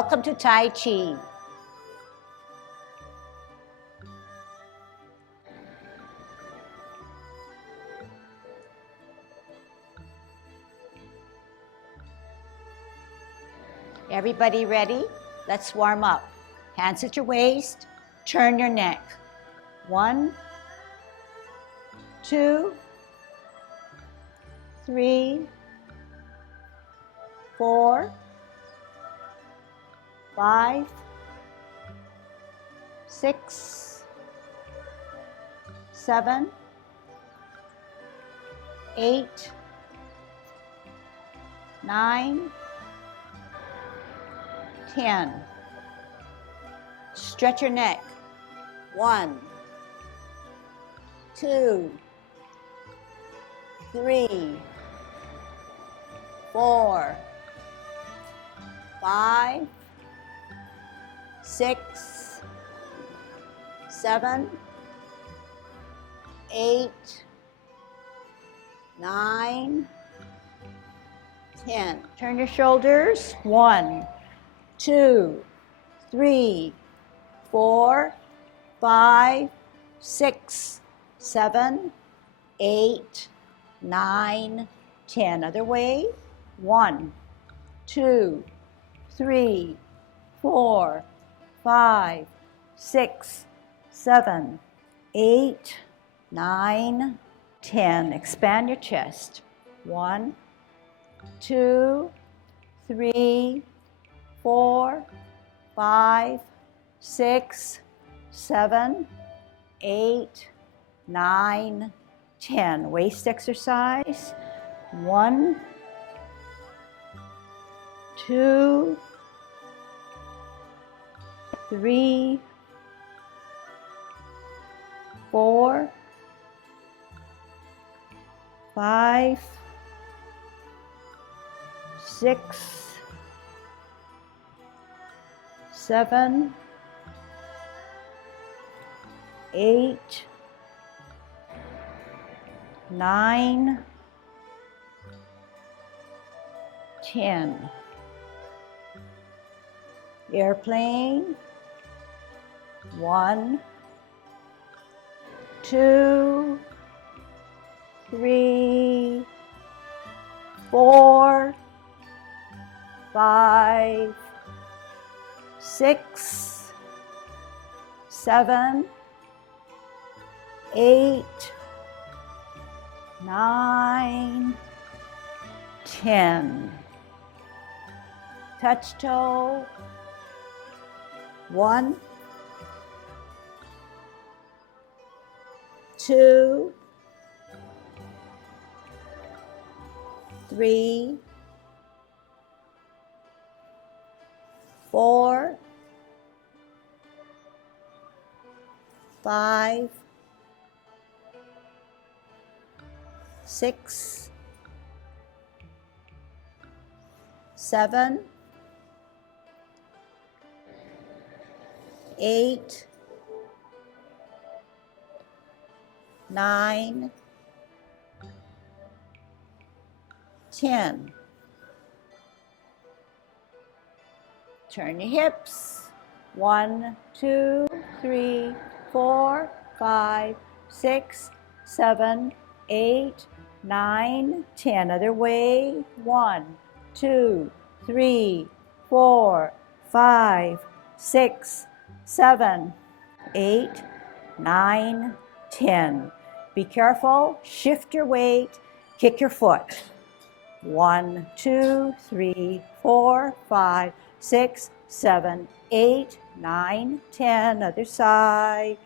Welcome to Tai Chi. Everybody ready? Let's warm up. Hands at your waist, turn your neck. 1, 2, 3, 4, 5, 6, 7, 8, 9, 10. Stretch your neck. 1, 2, 3, 4, 5, 6, 7, 8, 9, 10. Turn your shoulders. 1, 2, 3, 4, 5, 6, 7, 8, 9, 10. Other way. 1, 2, 3, 4, 5, 6, 7, 8, 9, 10. Expand your chest. 1, 2, 3, 4, 5, 6, 7, 8, 9, 10. Waist exercise. 1, 2, 3, 4, 5, 6, 7, 8, 9, 10. Airplane. 1, 2, 3, 4, 5, 6, 7, 8, 9, 10. Touch toe. 1, 2, 3, 4, 5, 6, 7, 8, 9, 10. Turn your hips. 1, 2, 3, 4, 5, 6, 7, 8, 9, 10. Other way. 1, 2, 3, 4, 5, 6, 7, 8, 9, 10. Be careful. Shift your weight. Kick your foot. 1, 2, 3, 4, 5, 6, 7, 8, 9, 10. Other side.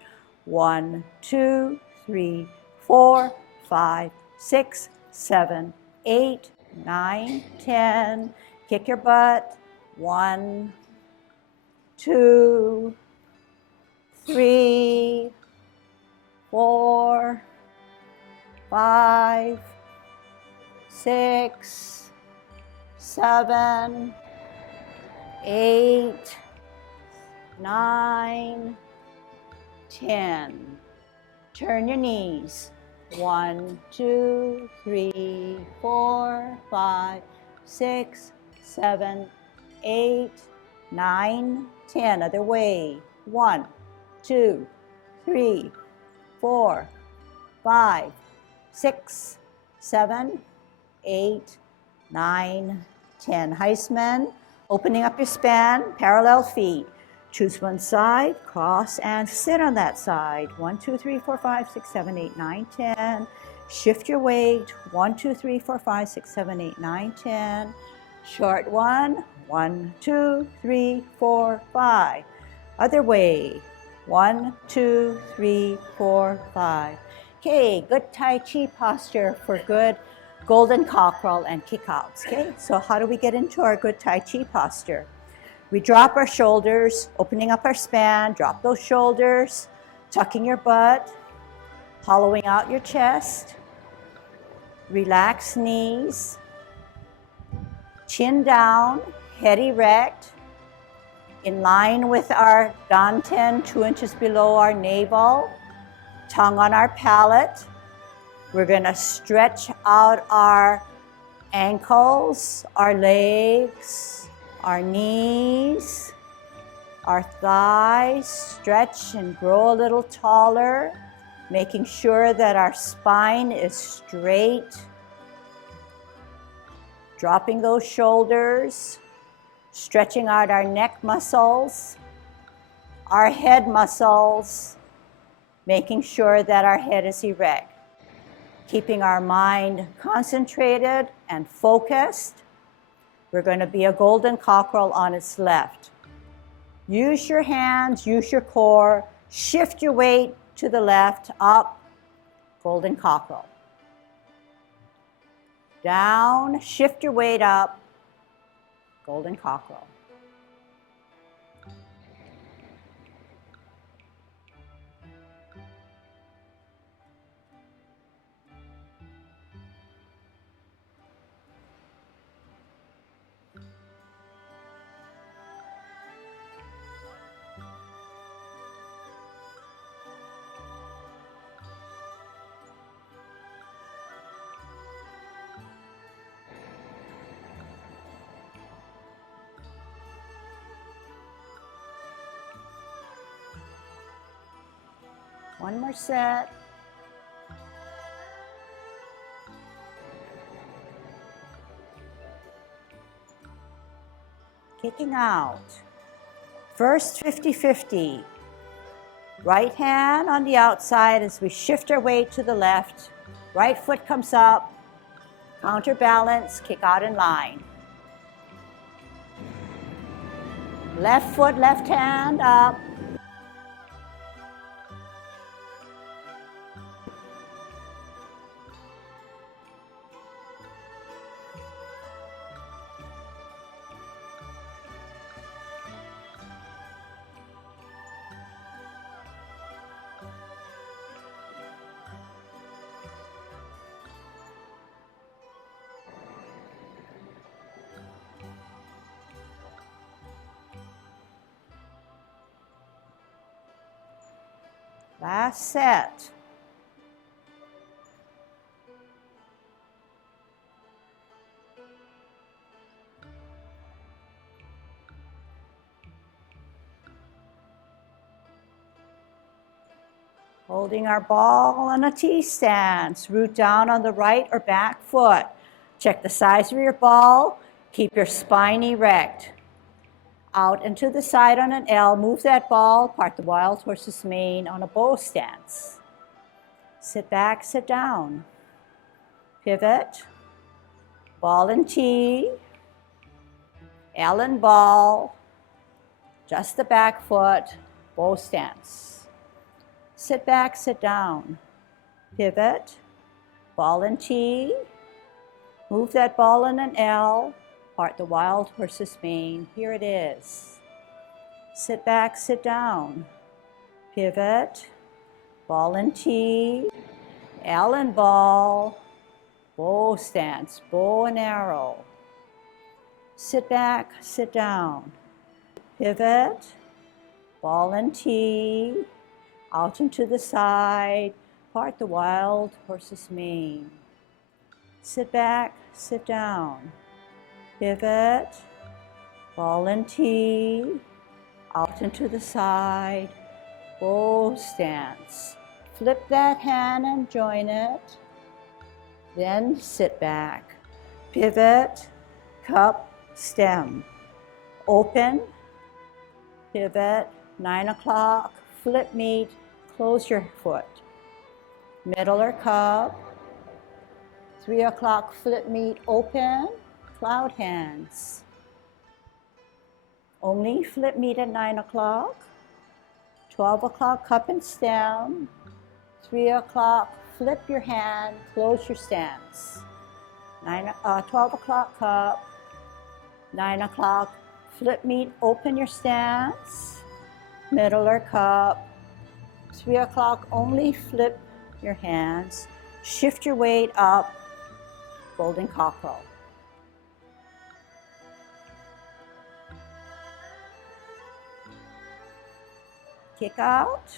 1, 2, 3, 4, 5, 6, 7, 8, 9, 10. Kick your butt. 1, 2, 3, 4, 5, 6, 7, 8, 9, 10. Turn your knees. 1, 2, 3, 4, 5, 6, 7, 8, 9, 10. Other way. 1, 2, 3, 4, 5, 6, 7, 8, 9, 10. Heisman, opening up your span, parallel feet. Choose one side, cross, and sit on that side. 1, 2, 3, 4, 5, 6, 7, 8, 9, 10. Shift your weight. 1, 2, 3, 4, 5, 6, 7, 8, 9, 10. Short one. 1, 2, 3, 4, 5. Other way. 1, 2, 3, 4, 5. Okay, good Tai Chi posture for good golden cockerel and kickouts. Okay, so how do we get into our good Tai Chi posture? We drop our shoulders, opening up our span, drop those shoulders, tucking your butt, hollowing out your chest, relax knees, chin down, head erect, in line with our danten, 2 inches below our navel, tongue on our palate. We're gonna stretch out our ankles, our legs, our knees, our thighs, stretch and grow a little taller, making sure that our spine is straight. Dropping those shoulders, stretching out our neck muscles, our head muscles, making sure that our head is erect. Keeping our mind concentrated and focused. We're going to be a golden cockerel on its left. Use your hands, use your core, shift your weight to the left, up, golden cockerel. Down, shift your weight up, golden cockerel. One more set. Kicking out. First 50-50. Right hand on the outside as we shift our weight to the left. Right foot comes up. Counterbalance, kick out in line. Left foot, left hand up. Last set. Holding our ball on a T stance. Root down on the right or back foot. Check the size of your ball. Keep your spine erect. Out and to the side on an L. Move that ball. Part the wild horse's mane on a bow stance. Sit back, sit down. Pivot. Ball and T. L and ball. Just the back foot. Bow stance. Sit back, sit down. Pivot. Ball and T. Move that ball in an L. Part the wild horse's mane. Here it is. Sit back, sit down. Pivot. Ball and T. L and ball. Bow stance, bow and arrow. Sit back, sit down. Pivot. Ball and T. Out and to the side. Part the wild horse's mane. Sit back, sit down. Pivot, Ball and T, out and to the side, bow stance. Flip that hand and join it. Then sit back. Pivot, cup, stem. Open, pivot, 9 o'clock, flip meet, close your foot. Middle or cup, 3 o'clock, flip meet, open, cloud hands. Only flip meet at 9 o'clock, 12 o'clock, cup and stem, 3 o'clock, flip your hand, close your stance. 12 o'clock, cup, 9 o'clock, flip meet, open your stance, middle or cup, 3 o'clock, only flip your hands, shift your weight up, golden cockerel. Kick out.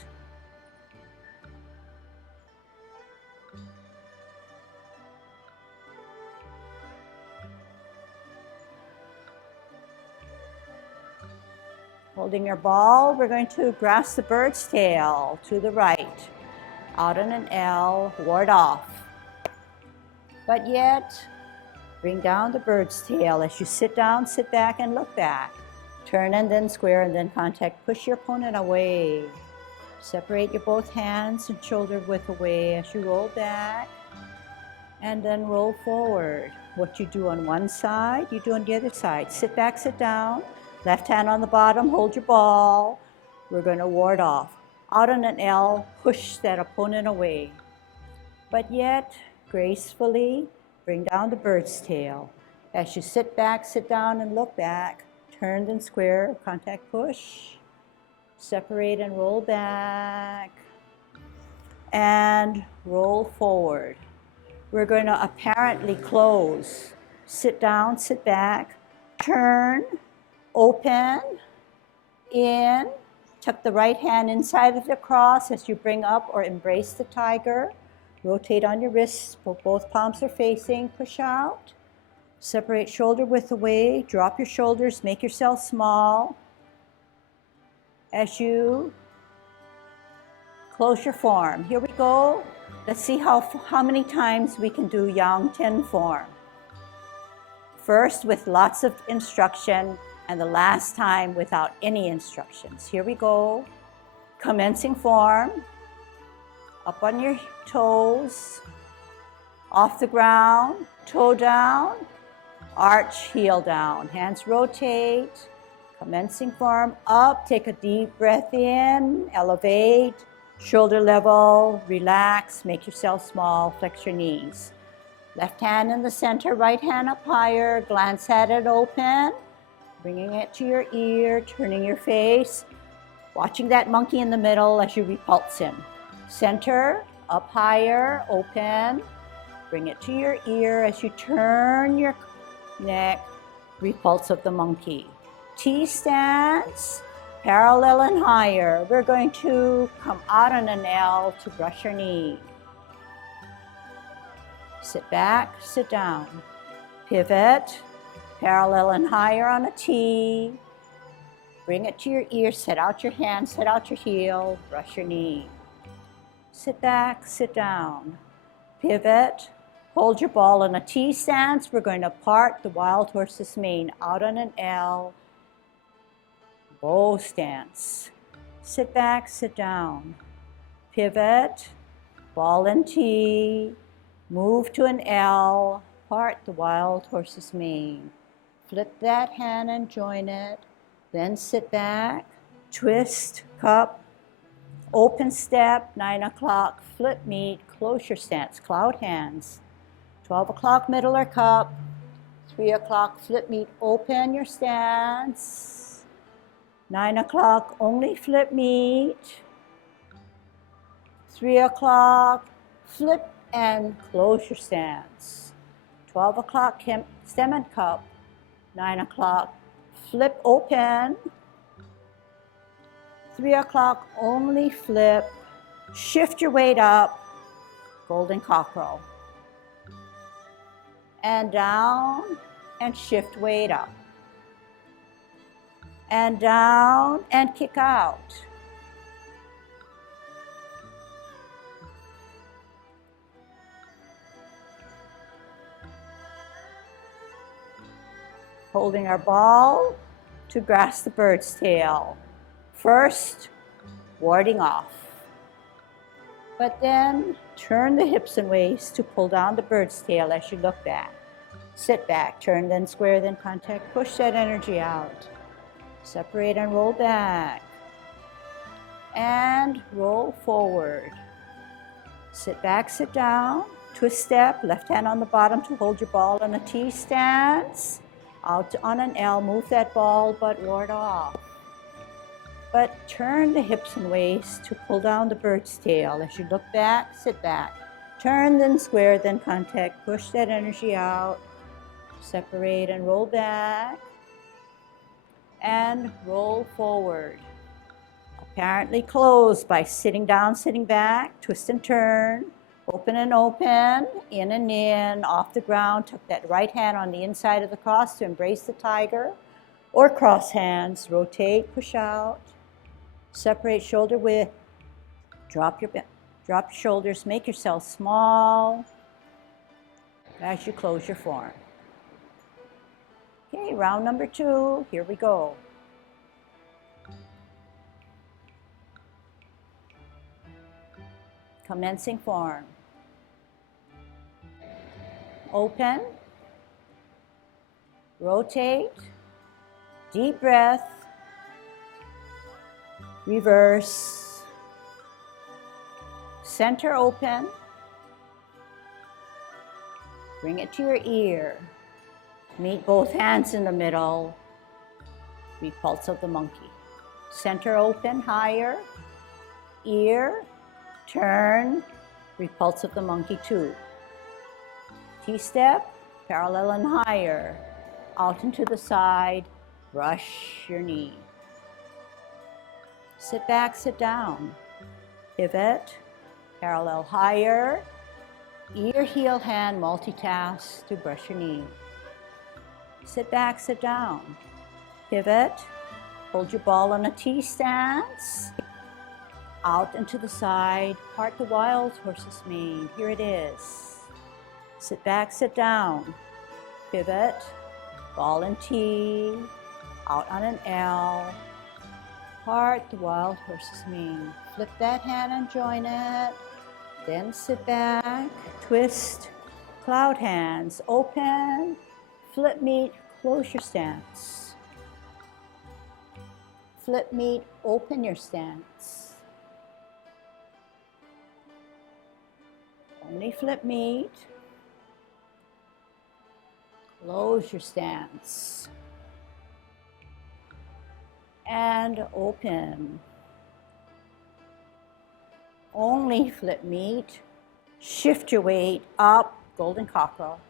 Holding your ball, we're going to grasp the bird's tail to the right. Out on an L, ward off. But yet, bring down the bird's tail as you sit down, sit back, and look back. Turn and then square and then contact. Push your opponent away. Separate your both hands and shoulder width away as you roll back. And then roll forward. What you do on one side, you do on the other side. Sit back, sit down. Left hand on the bottom, hold your ball. We're going to ward off. Out on an L, push that opponent away. But yet, gracefully, bring down the bird's tail. As you sit back, sit down, and look back. Turn and square, contact push. Separate and roll back. And roll forward. We're going to apparently close. Sit down, sit back, turn, open, in. Tuck the right hand inside of the cross as you bring up or embrace the tiger. Rotate on your wrists, both palms are facing, push out. Separate shoulder width away, drop your shoulders, make yourself small. As you close your form. Here we go. Let's see how many times we can do Yang Ten form. First with lots of instruction, and the last time without any instructions. Here we go. Commencing form. Up on your toes. Off the ground. Toe down. Arch, heel down. Hands rotate. Commencing form. Up. Take a deep breath in. Elevate. Shoulder level. Relax. Make yourself small. Flex your knees. Left hand in the center. Right hand up higher. Glance at it open. Bringing it to your ear, turning your face, watching that monkey in the middle as you repulse him. Center, up higher, open. Bring it to your ear as you turn your neck, repulse of the monkey. T stance, parallel and higher. We're going to come out on an L to brush your knee. Sit back, sit down. Pivot. Parallel and higher on a T. Bring it to your ear, set out your hand, set out your heel, brush your knee. Sit back, sit down. Pivot, hold your ball in a T stance. We're going to part the wild horse's mane out on an L. Bow stance. Sit back, sit down. Pivot, ball and T. Move to an L, part the wild horse's mane. Flip that hand and join it. Then sit back, twist, cup, open step, 9 o'clock, flip meet, close your stance, cloud hands. 12 o'clock, middle or cup, 3 o'clock, flip meet, open your stance. 9 o'clock, only flip meet. 3 o'clock, flip and close your stance. 12 o'clock, stem and cup. 9 o'clock, flip open. 3 o'clock, only flip. Shift your weight up, golden cockerel. And down, and shift weight up. and down and kick out. Holding our ball to grasp the bird's tail. First, warding off. But then turn the hips and waist to pull down the bird's tail as you look back. Sit back, turn, then square, then contact. Push that energy out. Separate and roll back. And roll forward. Sit back, sit down. Twist step, left hand on the bottom to hold your ball in a T stance. Out on an L, move that ball, but ward off. But turn the hips and waist to pull down the bird's tail. As you look back, sit back. Turn, then square, then contact. Push that energy out. Separate and roll back. And roll forward. Apparently close by sitting down, sitting back. Twist and turn. Open and open. In and in. Off the ground. Tuck that right hand on the inside of the cross to embrace the tiger. Or cross hands. Rotate, push out. Separate shoulder width. Drop your shoulders. Make yourself small as you close your form. Okay, round number 2. Here we go. Commencing form. Open. Rotate. Deep breath. Reverse. Center open. Bring it to your ear. Meet both hands in the middle. Repulse of the monkey. Center open, higher. Ear. Turn. Repulse of the monkey 2. T-step. Parallel and higher. Out and to the side. Brush your knee. Sit back, sit down. Pivot. Parallel higher. Ear, heel, hand, multitask to brush your knee. Sit back, sit down. Pivot. Hold your ball on a T stance. Out and to the side. Part the wild horse's mane. Here it is. Sit back, sit down. Pivot. Ball and T. Out on an L. Part the wild horse's mane. Flip that hand and join it. Then sit back. Twist. Cloud hands. Open. Flip meet. Close your stance. Flip meet. Open your stance. Only flip meet. Close your stance. And open. Only flip meet. Shift your weight up. Golden cockerel.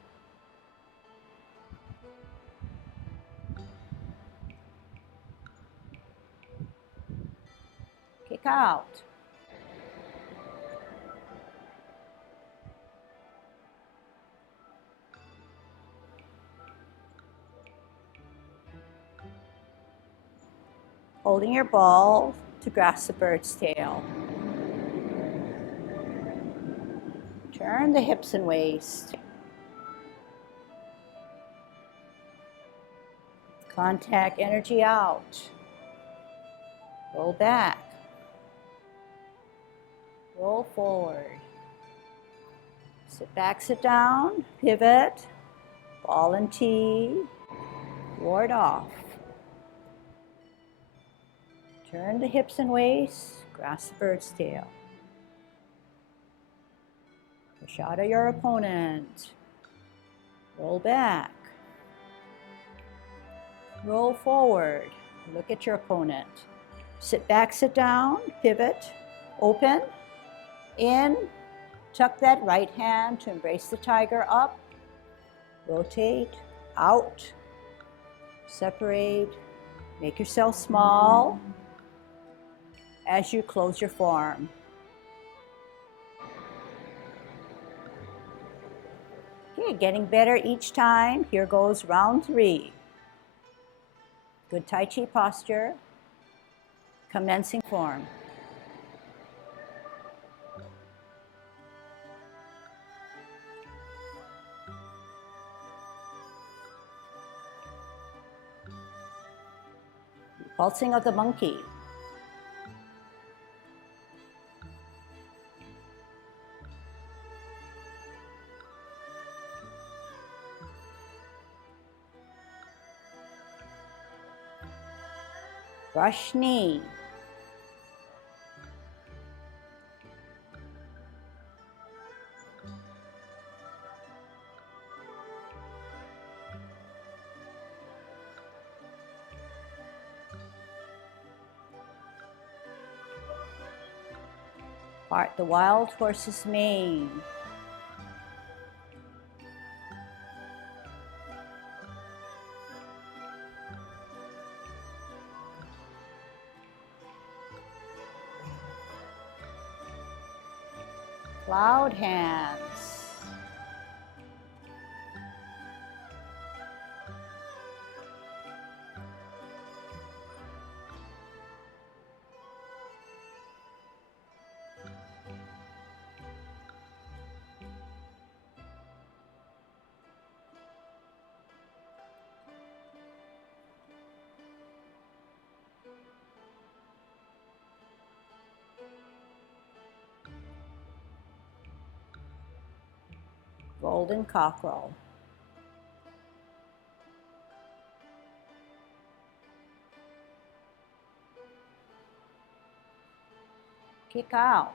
Kick out. Holding your ball to grasp the bird's tail. Turn the hips and waist. Contact energy out. Roll back. Roll forward. Sit back, sit down. Pivot. Ball and T. Ward off. Turn the hips and waist. Grasp the bird's tail. Push out of your opponent. Roll back. Roll forward. Look at your opponent. Sit back, sit down, pivot, open, in, tuck that right hand to embrace the tiger up, rotate, out, separate, make yourself small as you close your form. Okay, getting better each time. Here goes round 3. Good Tai Chi posture, commencing form. Pulsing of the monkey. Brush knee. Part the wild horse's mane. Cloud hands. Golden cockerel. Kick out.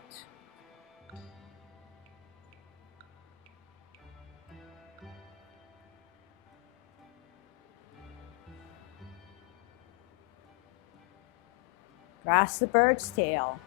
Grasp the bird's tail.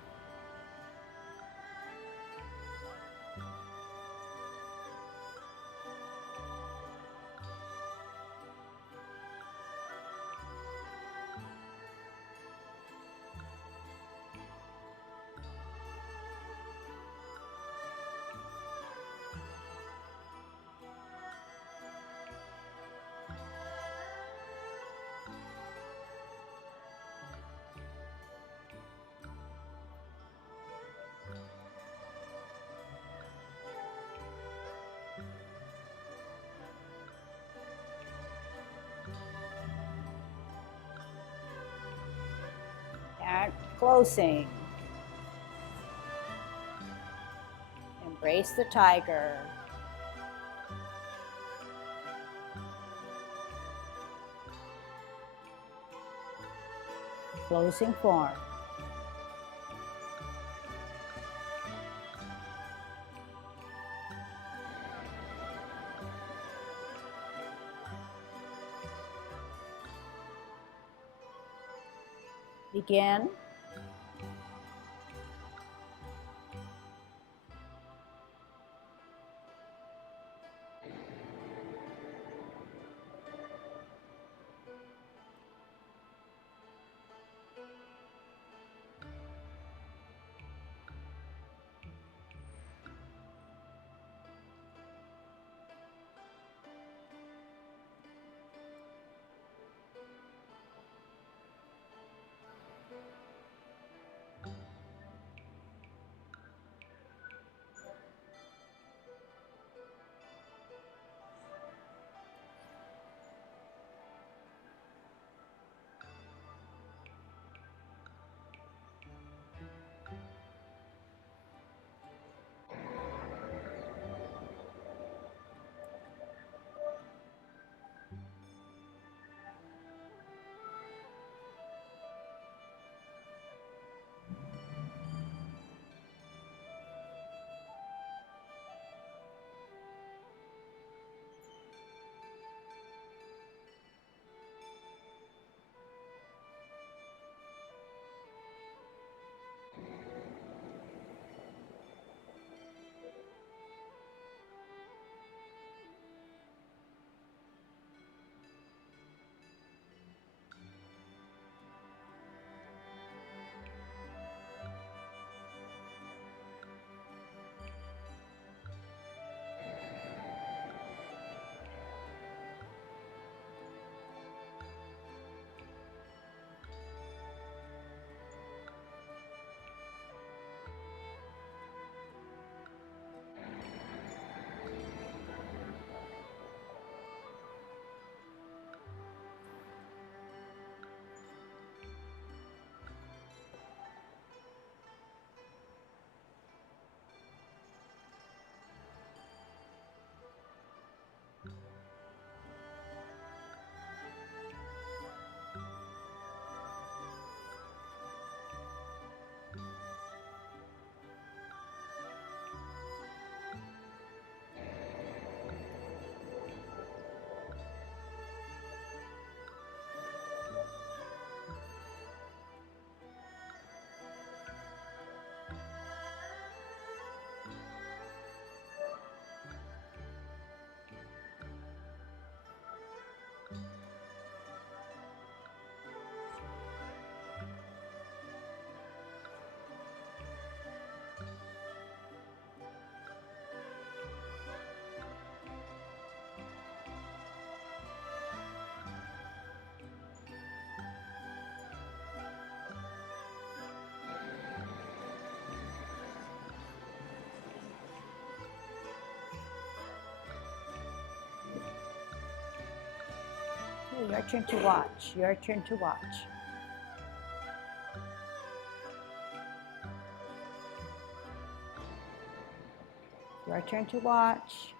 And closing. Embrace the tiger. Closing form. Begin. Your turn to watch. Your turn to watch. Your turn to watch.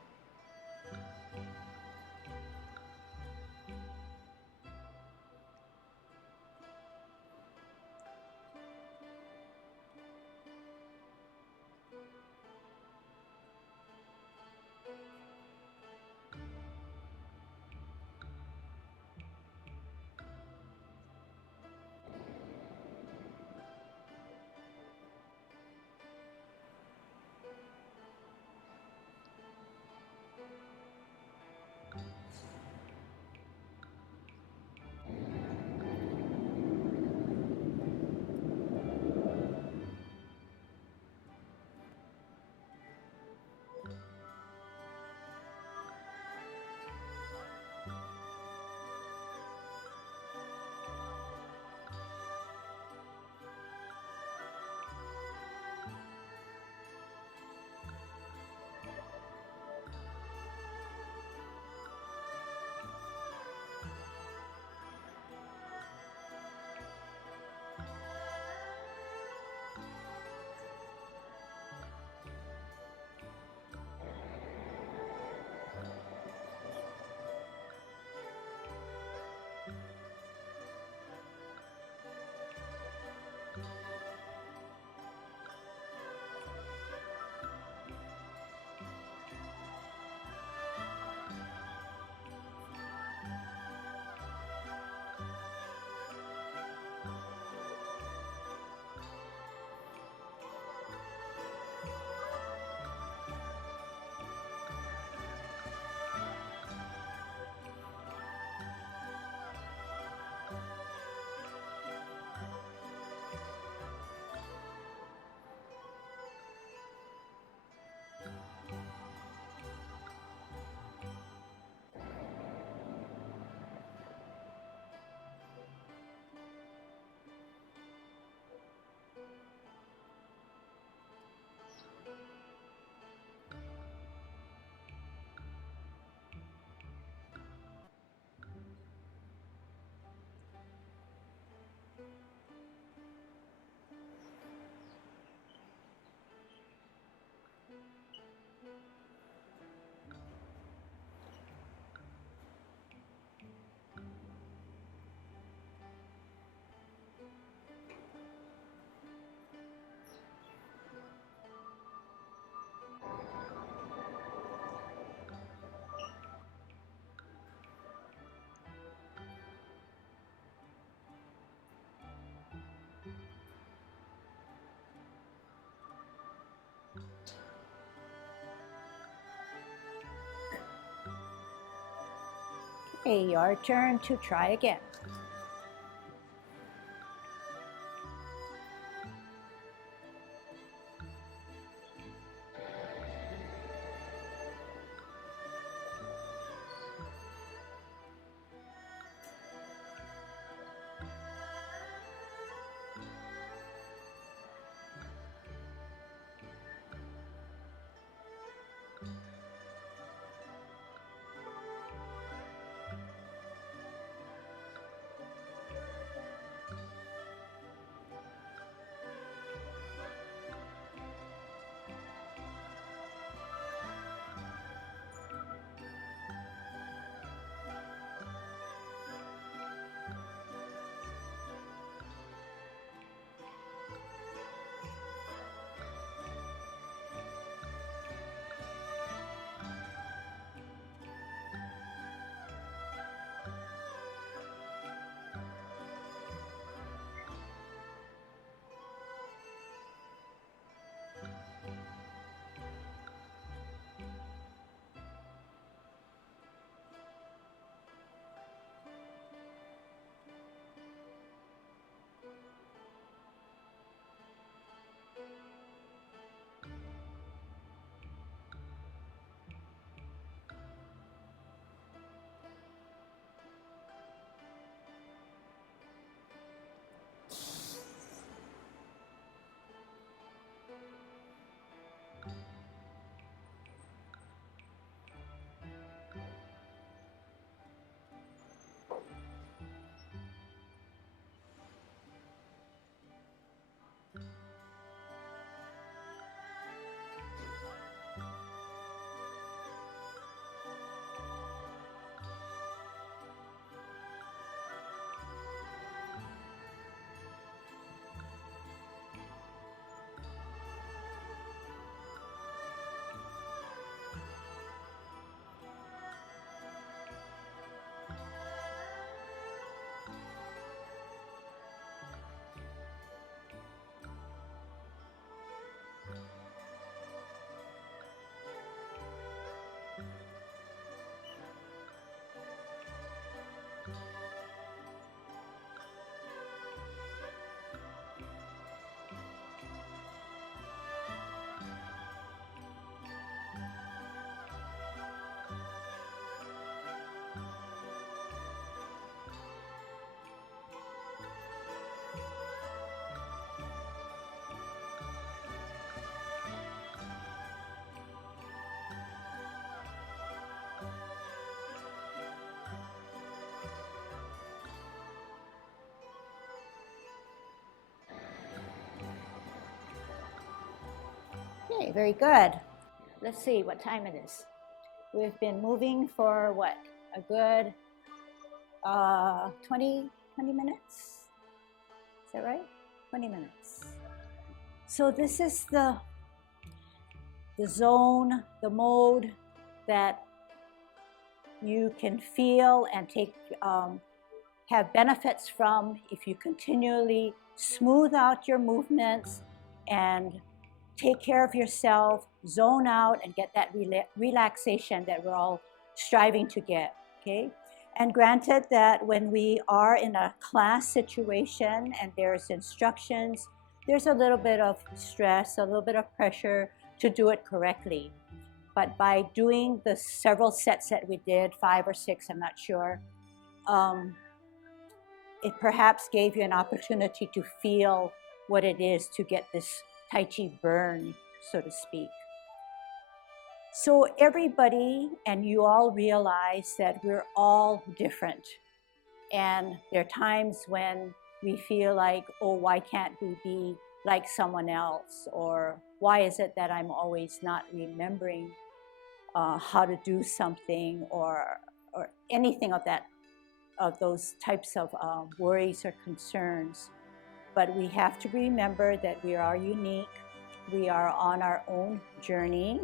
Okay, your turn to try again. very good. Let's see what time it is. We've been moving for what? A good 20 minutes? Is that right? 20 minutes. So this is the zone, the mode that you can feel and have benefits from if you continually smooth out your movements and take care of yourself, zone out, and get that relaxation that we're all striving to get, okay? And granted that when we are in a class situation and there's instructions, there's a little bit of stress, a little bit of pressure to do it correctly. But by doing the several sets that we did, 5 or 6, I'm not sure, it perhaps gave you an opportunity to feel what it is to get this Tai Chi burn, so to speak. So everybody, and you all realize that we're all different. And there are times when we feel like, oh, why can't we be like someone else? Or why is it that I'm always not remembering how to do something, or anything of those types of worries or concerns. But we have to remember that we are unique. We are on our own journey.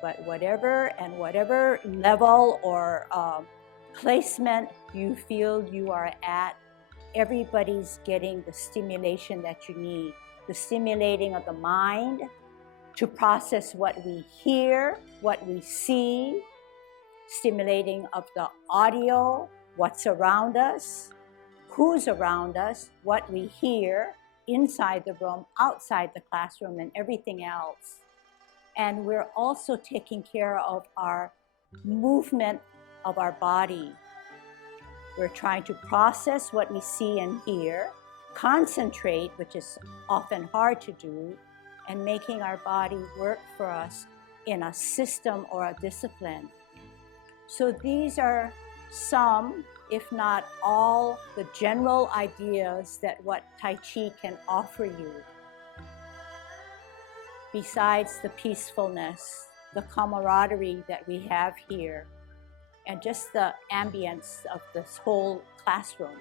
But whatever level or placement you feel you are at, everybody's getting the stimulation that you need. The stimulating of the mind to process what we hear, what we see, stimulating of the audio, what's around us, who's around us, what we hear inside the room, outside the classroom, and everything else. And we're also taking care of our movement of our body. We're trying to process what we see and hear, concentrate, which is often hard to do, and making our body work for us in a system or a discipline. So these are some, if not all, the general ideas that what Tai Chi can offer you. Besides the peacefulness, the camaraderie that we have here, and just the ambience of this whole classroom.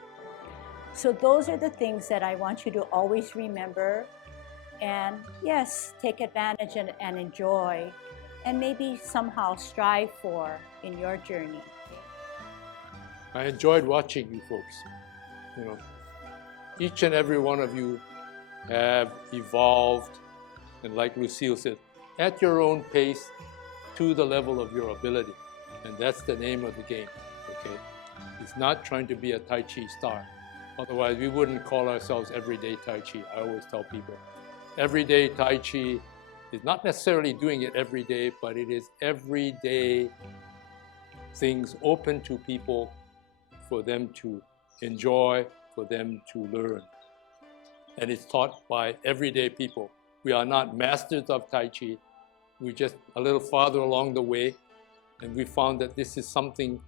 So those are the things that I want you to always remember, and yes, take advantage and enjoy, and maybe somehow strive for in your journey. I enjoyed watching you folks. You know, each and every one of you have evolved, and like Lucille said, at your own pace, to the level of your ability. And that's the name of the game, okay? It's not trying to be a Tai Chi star. Otherwise, we wouldn't call ourselves everyday Tai Chi. I always tell people, everyday Tai Chi is not necessarily doing it every day, but it is everyday things open to people for them to enjoy, for them to learn. And it's taught by everyday people. We are not masters of Tai Chi. We're just a little farther along the way, and we found that this is something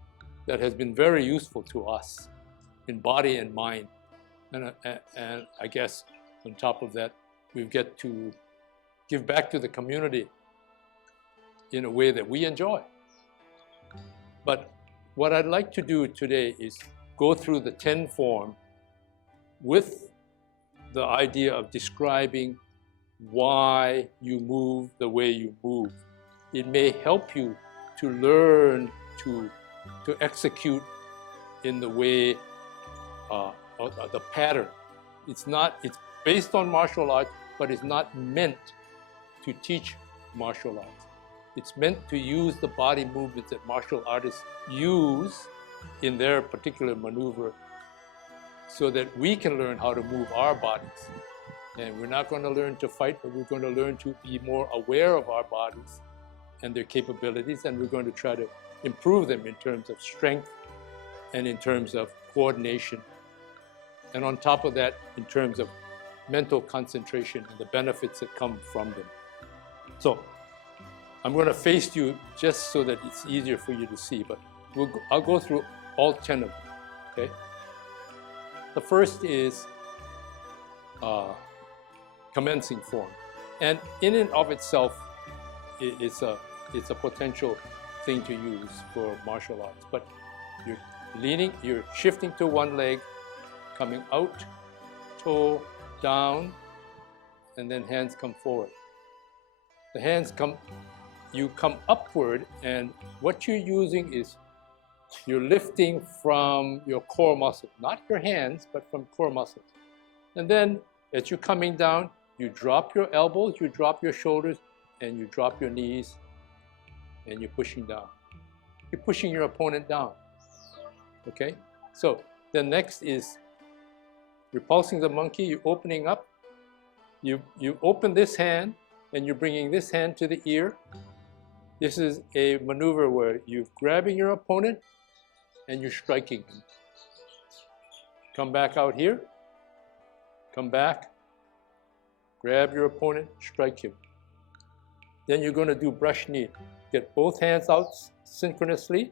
that has been very useful to us in body and mind. And I guess on top of that, we get to give back to the community in a way that we enjoy. But what I'd like to do today is go through the 10 form with the idea of describing why you move the way you move. It may help you to learn to execute in the way, the pattern. It's based on martial arts, but it's not meant to teach martial arts. It's meant to use the body movements that martial artists use in their particular maneuver so that we can learn how to move our bodies. And we're not going to learn to fight, but we're going to learn to be more aware of our bodies and their capabilities, and we're going to try to improve them in terms of strength and in terms of coordination. And on top of that, in terms of mental concentration and the benefits that come from them. So I'm going to face you just so that it's easier for you to see, but I'll go through all 10 of them, okay? The first is commencing form. And in and of itself, it's a potential thing to use for martial arts. But you're leaning, you're shifting to one leg, coming out, toe down, and then hands come forward. The hands come, you come upward, and what you're using is you're lifting from your core muscle, not your hands, but from core muscles. And then as you're coming down, you drop your elbows, you drop your shoulders, and you drop your knees, and you're pushing down. You're pushing your opponent down. Okay? So the next is repulsing the monkey. You're opening up. You open this hand, and you're bringing this hand to the ear. This is a maneuver where you're grabbing your opponent and you're striking him. Come back out here. Come back. Grab your opponent, strike him. Then you're going to do brush knee. Get both hands out synchronously,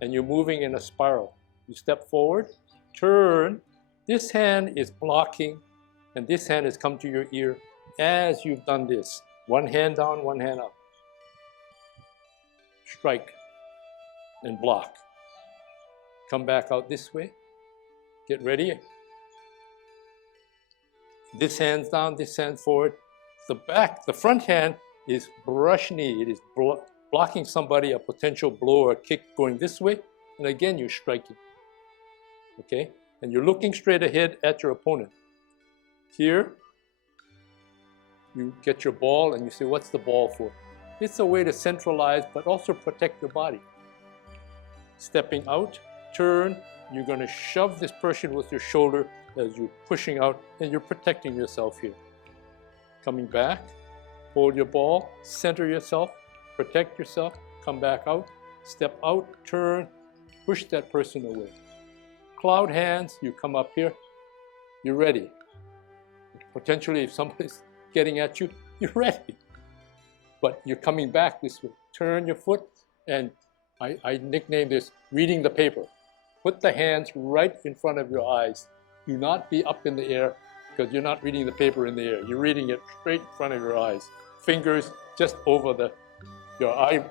and you're moving in a spiral. You step forward, turn. This hand is blocking, and this hand has come to your ear as you've done this. One hand down, one hand up. Strike and block. Come back out this way. Get ready. This hand's down, this hand forward. The front hand is brush knee. It is blocking somebody, a potential blow or kick going this way. And again, you're striking. Okay? And you're looking straight ahead at your opponent. Here, you get your ball and you say, what's the ball for? It's a way to centralize, but also protect your body. Stepping out, turn, you're going to shove this person with your shoulder as you're pushing out, and you're protecting yourself here. Coming back, hold your ball, center yourself, protect yourself, come back out, step out, turn, push that person away. Cloud hands, you come up here, you're ready. Potentially, if somebody's getting at you, you're ready. But you're coming back this way. Turn your foot, and I nickname this reading the paper. Put the hands right in front of your eyes. Do not be up in the air, because you're not reading the paper in the air. You're reading it straight in front of your eyes. Fingers just over your eye.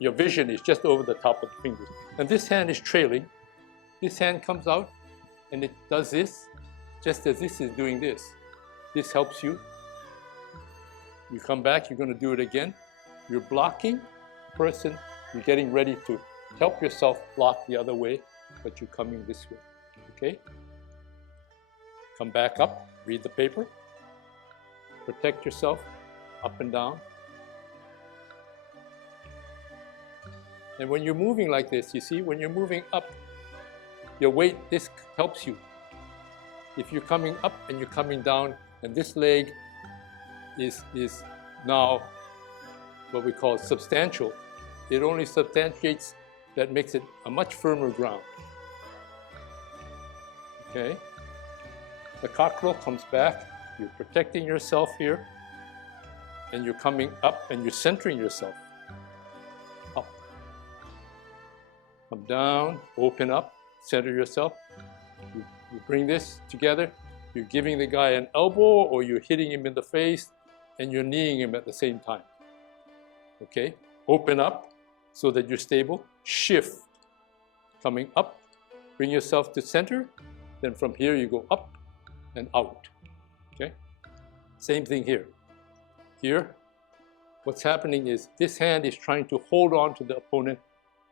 Your vision is just over the top of the fingers. And this hand is trailing. This hand comes out, and it does this, just as this is doing this. This helps you. You come back, you're going to do it again. You're blocking person. You're getting ready to help yourself block the other way, but you're coming this way. Okay? Come back up, read the paper. Protect yourself, up and down. And when you're moving like this, you see, when you're moving up, your weight, this helps you. If you're coming up and you're coming down, and this leg is now what we call substantial, it only substantiates, that makes it a much firmer ground. Okay? The cockerel comes back, you're protecting yourself here, and you're coming up and you're centering yourself. Up. Come down, open up, center yourself. You bring this together, you're giving the guy an elbow or you're hitting him in the face and you're kneeing him at the same time. Okay? Open up so that you're stable. Shift. Coming up, bring yourself to center. Then from here you go up and out. Okay? Same thing here. Here, what's happening is this hand is trying to hold on to the opponent,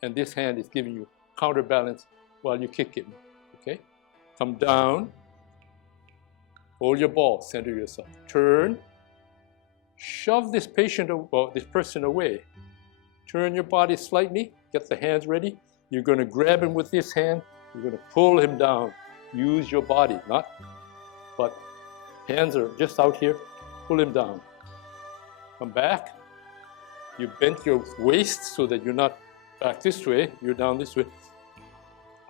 and this hand is giving you counterbalance while you kick him. Okay? Come down, hold your ball, center yourself. Turn, shove this person away. Turn your body slightly, get the hands ready. You're going to grab him with this hand, you're going to pull him down. Use your body, but hands are just out here, pull him down. Come back, you bent your waist so that you're not back this way, you're down this way.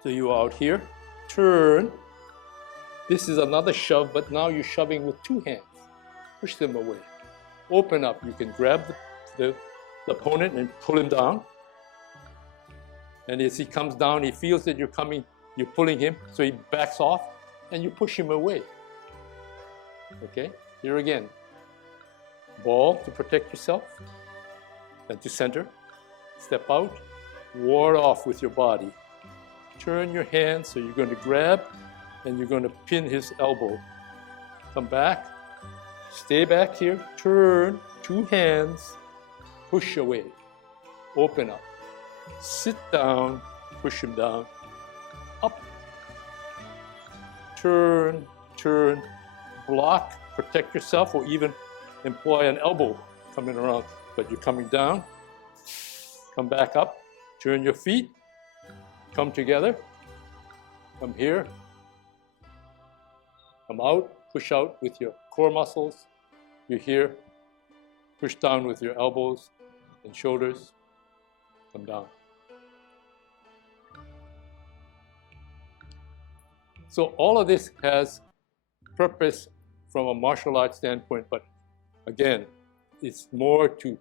So you're out here, turn. This is another shove, but now you're shoving with two hands. Push them away. Open up, you can grab the opponent and pull him down. And as he comes down, he feels that you're coming, you're pulling him, so he backs off, and you push him away. Okay? Here again. ball to protect yourself, then to center, step out, ward off with your body. Turn your hand, so you're going to grab and you're going to pin his elbow. Come back, stay back here, turn, two hands, push away, open up, sit down, push him down, up, turn, turn, block, protect yourself, or even employ an elbow coming around, but you're coming down, come back up, turn your feet, come together, come here, come out, push out with your core muscles, you're here, push down with your elbows and shoulders, come down. So all of this has purpose from a martial arts standpoint, but again, it's more to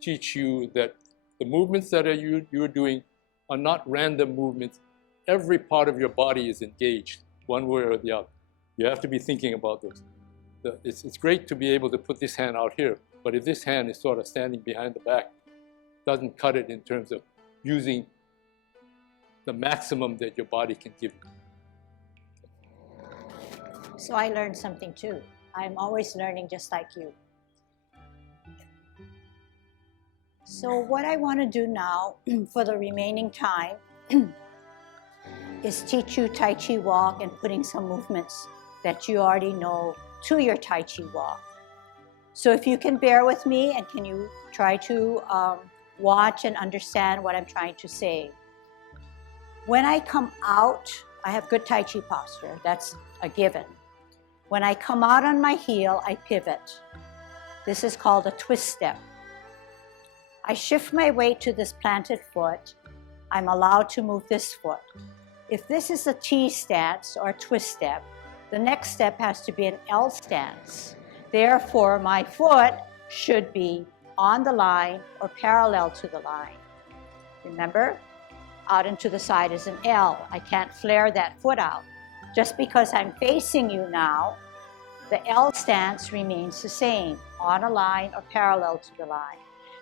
teach you that the movements that you're doing are not random movements. Every part of your body is engaged, one way or the other. You have to be thinking about those. It's great to be able to put this hand out here, but if this hand is sort of standing behind the back, it doesn't cut it in terms of using the maximum that your body can give you. So I learned something too. I'm always learning just like you. So what I want to do now for the remaining time is teach you Tai Chi walk and putting some movements that you already know to your Tai Chi walk. So if you can bear with me and can you try to watch and understand what I'm trying to say. When I come out, I have good Tai Chi posture. That's a given. When I come out on my heel, I pivot. This is called a twist step. I shift my weight to this planted foot. I'm allowed to move this foot. If this is a T stance or twist step, the next step has to be an L stance. Therefore, my foot should be on the line or parallel to the line. Remember, out and to the side is an L. I can't flare that foot out. Just because I'm facing you now, the L stance remains the same, on a line or parallel to the line.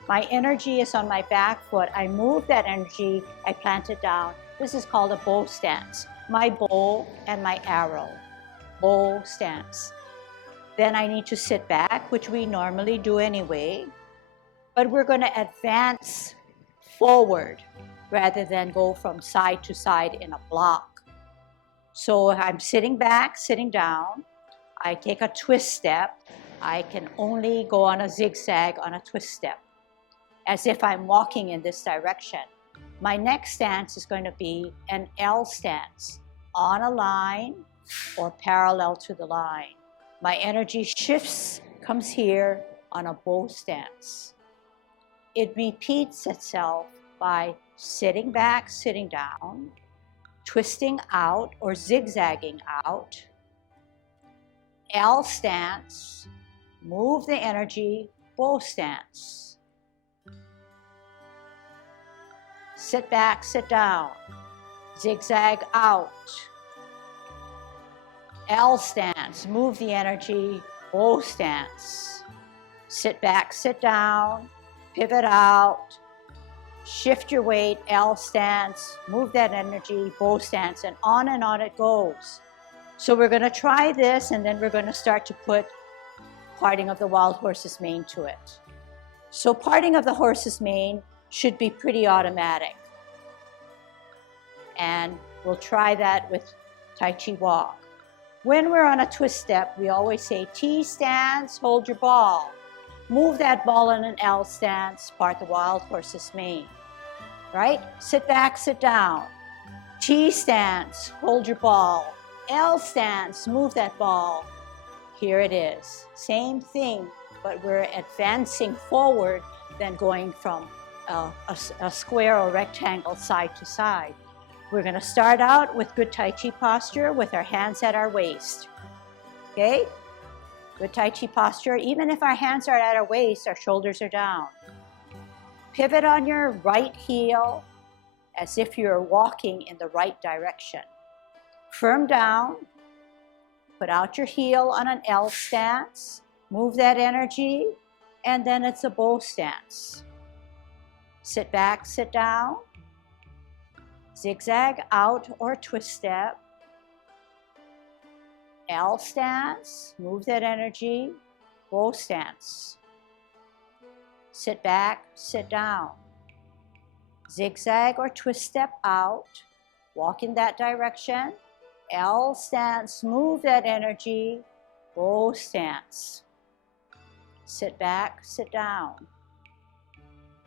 My energy is on my back foot. I move that energy, I plant it down. This is called a bow stance. My bow and my arrow, bow stance. Then I need to sit back, which we normally do anyway, but we're going to advance forward rather than go from side to side in a block. So I'm sitting back, sitting down. I take a twist step. I can only go on a zigzag on a twist step, as if I'm walking in this direction. My next stance is going to be an L stance, on a line or parallel to the line. My energy shifts, comes here on a bow stance. It repeats itself by sitting back, sitting down, twisting out or zigzagging out, L stance, move the energy, bow stance. Sit back, sit down, zigzag out, L stance, move the energy, bow stance. Sit back, sit down, pivot out, shift your weight, L stance, move that energy, bow stance, and on it goes. So we're going to try this, and then we're going to start to put parting of the wild horse's mane to it. So parting of the horse's mane should be pretty automatic. And we'll try that with Tai Chi walk. When we're on a twist step, we always say T stance, hold your ball. Move that ball in an L stance, part the wild horse's mane. Right? Sit back, sit down. T stance, hold your ball. L stance, move that ball. Here it is. Same thing, but we're advancing forward than going from a square or rectangle side to side. We're going to start out with good Tai Chi posture with our hands at our waist. Okay? Good Tai Chi posture. Even if our hands are at our waist, our shoulders are down. Pivot on your right heel as if you're walking in the right direction. Firm down. Put out your heel on an L stance. Move that energy. and then it's a bow stance. Sit back, sit down, zigzag out or twist step, L stance, move that energy, bow stance. Sit back, sit down, zigzag or twist step out, walk in that direction, L stance, move that energy, bow stance. Sit back, sit down,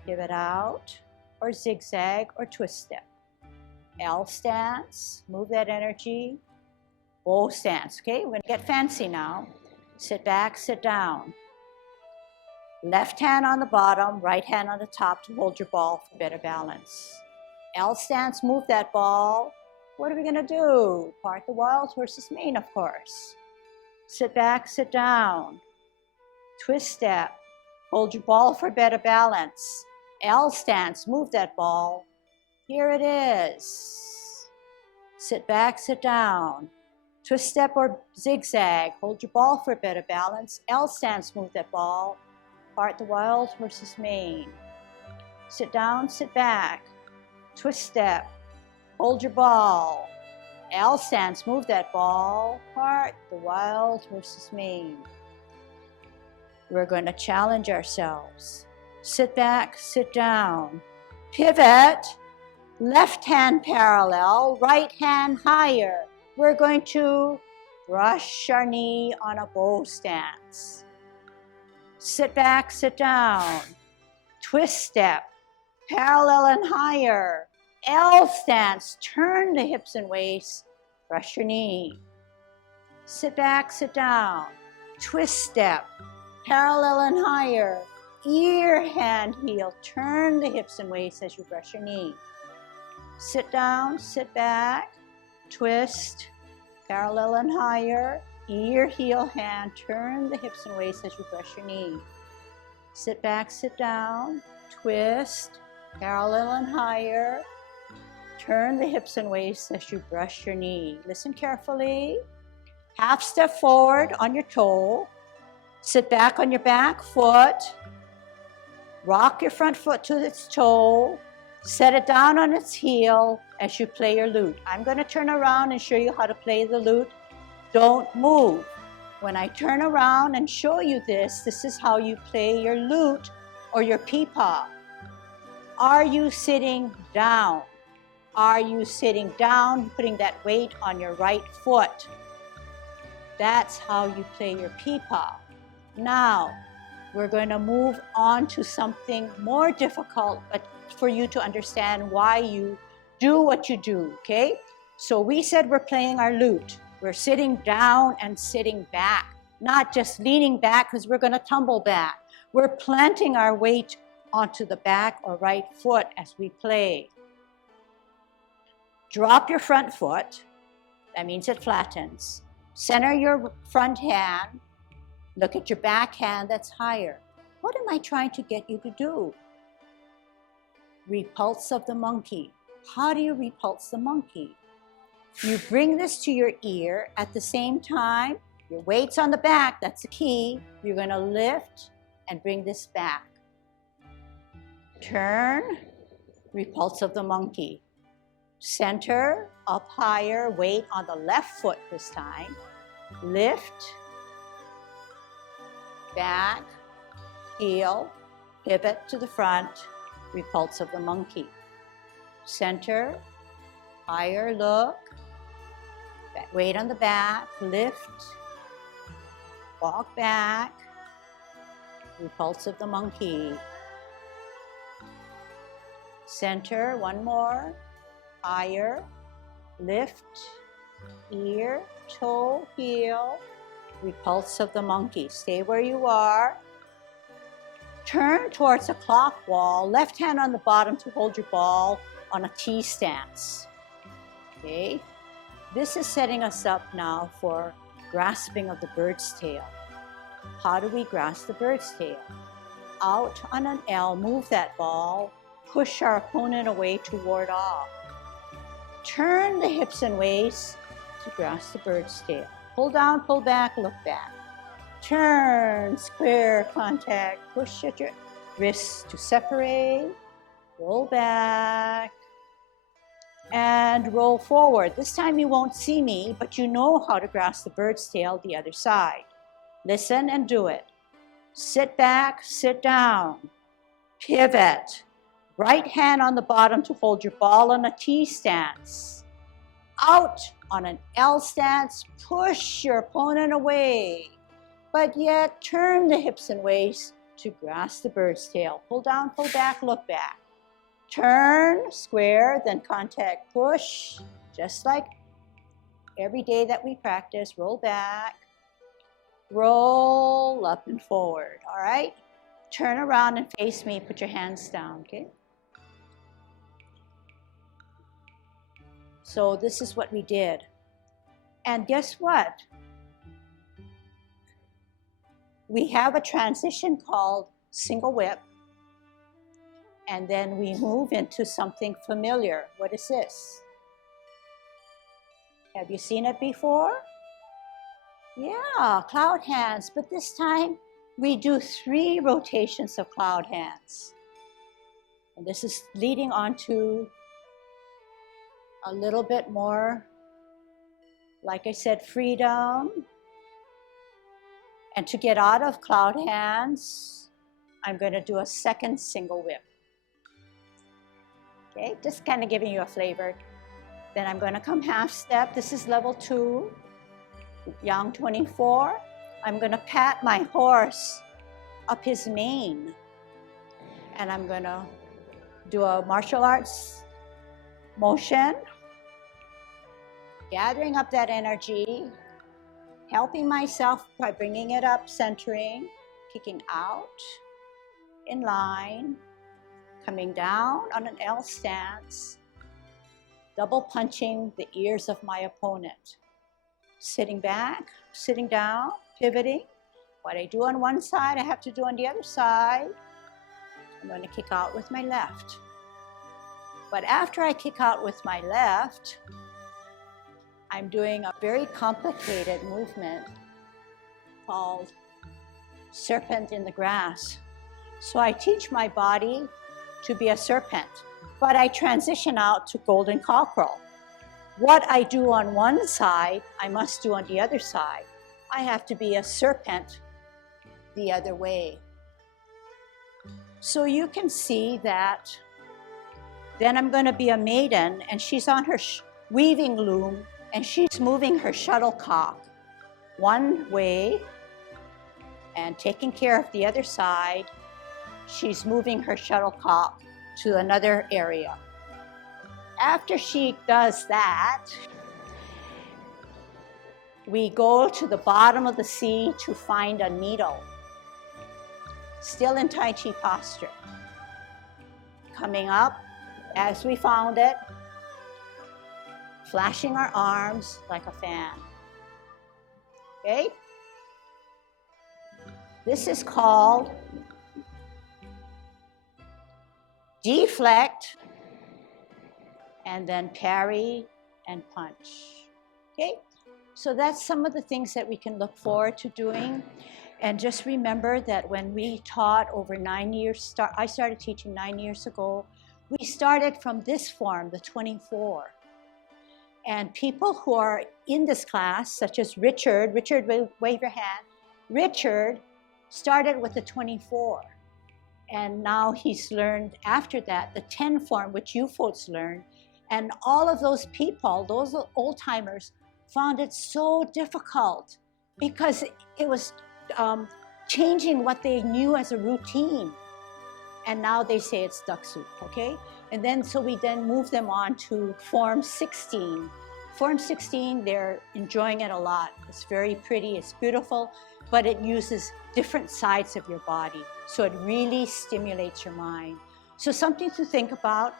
give it out, or zigzag or twist step. L stance, move that energy, bow stance. Okay, we're gonna get fancy now. Sit back, sit down. Left hand on the bottom, right hand on the top to hold your ball for better balance. L stance, move that ball. What are we gonna do? Part the wild horse's mane, of course. Sit back, sit down. Twist step, hold your ball for better balance. L stance, move that ball. Here it is. Sit back, sit down. Twist step or zigzag, hold your ball for better balance. L stance, move that ball. Part the wild horse's mane. Sit down, sit back. Twist step, hold your ball. L stance, move that ball. Part the wild horse's mane. We're going to challenge ourselves. Sit back, sit down. Pivot, left hand parallel, right hand higher. We're going to brush our knee on a bow stance. Sit back, sit down. Twist step, parallel and higher. L stance, turn the hips and waist, brush your knee. Sit back, sit down. Twist step, parallel and higher. Ear, hand, heel, turn the hips and waist as you brush your knee. Sit down, sit back, twist, parallel and higher. Ear, heel, hand, turn the hips and waist as you brush your knee. Sit back, sit down, twist, parallel and higher. Turn the hips and waist as you brush your knee. Listen carefully. Half step forward on your toe. Sit back on your back foot. Rock your front foot to its toe. Set it down on its heel as you play your lute. I'm going to turn around and show you how to play the lute. Don't move. When I turn around and show you this is how you play your lute or your pipa. Are you sitting down? Are you sitting down, putting that weight on your right foot? That's how you play your pipa. Now, we're going to move on to something more difficult, but for you to understand why you do what you do, okay? So we said we're playing our lute. We're sitting down and sitting back, not just leaning back because we're going to tumble back. We're planting our weight onto the back or right foot as we play. Drop your front foot. That means it flattens. Center your front hand. Look at your back hand that's higher. What am I trying to get you to do? Repulse of the monkey. How do you repulse the monkey? You bring this to your ear at the same time. Your weight's on the back, that's the key. You're going to lift and bring this back. Turn, repulse of the monkey. Center, up higher, weight on the left foot this time. Lift, back, heel, pivot to the front, repulse of the monkey. Center, higher look, weight on the back, lift, walk back, repulse of the monkey. Center, one more, higher, lift, ear, toe, heel, repulse of the monkey. Stay where you are. Turn towards the clock wall, left hand on the bottom to hold your ball on a T stance. Okay? This is setting us up now for grasping of the bird's tail. How do we grasp the bird's tail? Out on an L, move that ball, push our opponent away to ward off. Turn the hips and waist to grasp the bird's tail. Pull down, pull back, look back. turn, square, contact, push at your wrists to separate, roll back, and roll forward. This time you won't see me, but you know how to grasp the bird's tail the other side. Listen and do it. Sit back, sit down, pivot. Right hand on the bottom to hold your ball on a T stance. Out on an L stance, push your opponent away, but yet turn the hips and waist to grasp the bird's tail. Pull down, pull back, look back. Turn, square, then contact, push, just like every day that we practice. Roll back, roll up and forward, all right? Turn around and face me, put your hands down, okay? So this is what we did. And guess what? We have a transition called single whip. And then we move into something familiar. What is this? Have you seen it before? Yeah, cloud hands. But this time we do 3 rotations of cloud hands. And this is leading on to a little bit more, like I said, freedom. And to get out of cloud hands, I'm going to do a second single whip. Okay, just kind of giving you a flavor. Then I'm going to come half step. This is level 2, Yang 24. I'm going to pat my horse up his mane. And I'm going to do a martial arts motion, gathering up that energy, helping myself by bringing it up, centering, kicking out, in line, coming down on an L stance, double punching the ears of my opponent. Sitting back, sitting down, pivoting. What I do on one side, I have to do on the other side. I'm going to kick out with my left. But after I kick out with my left, I'm doing a very complicated movement called serpent in the grass. So I teach my body to be a serpent, but I transition out to golden cockerel. What I do on one side, I must do on the other side. I have to be a serpent the other way. So you can see that. Then I'm going to be a maiden, and she's on her weaving loom, and she's moving her shuttlecock one way and taking care of the other side. She's moving her shuttlecock to another area. After she does that, we go to the bottom of the sea to find a needle. Still in Tai Chi posture. Coming up, as we found it, flashing our arms like a fan. Okay? This is called deflect, and then parry and punch. Okay? So that's some of the things that we can look forward to doing. And just remember that when we taught over 9 years, I started teaching 9 years ago, we started from this form, the 24. And people who are in this class, such as Richard, wave your hand. Richard started with the 24. And now he's learned after that, the 10 form, which you folks learned. And all of those people, those old timers, found it so difficult because it was changing what they knew as a routine. And now they say it's duck soup, okay? And then, so we then move them on to Form 16. Form 16, they're enjoying it a lot. It's very pretty, it's beautiful, but it uses different sides of your body. So it really stimulates your mind. So something to think about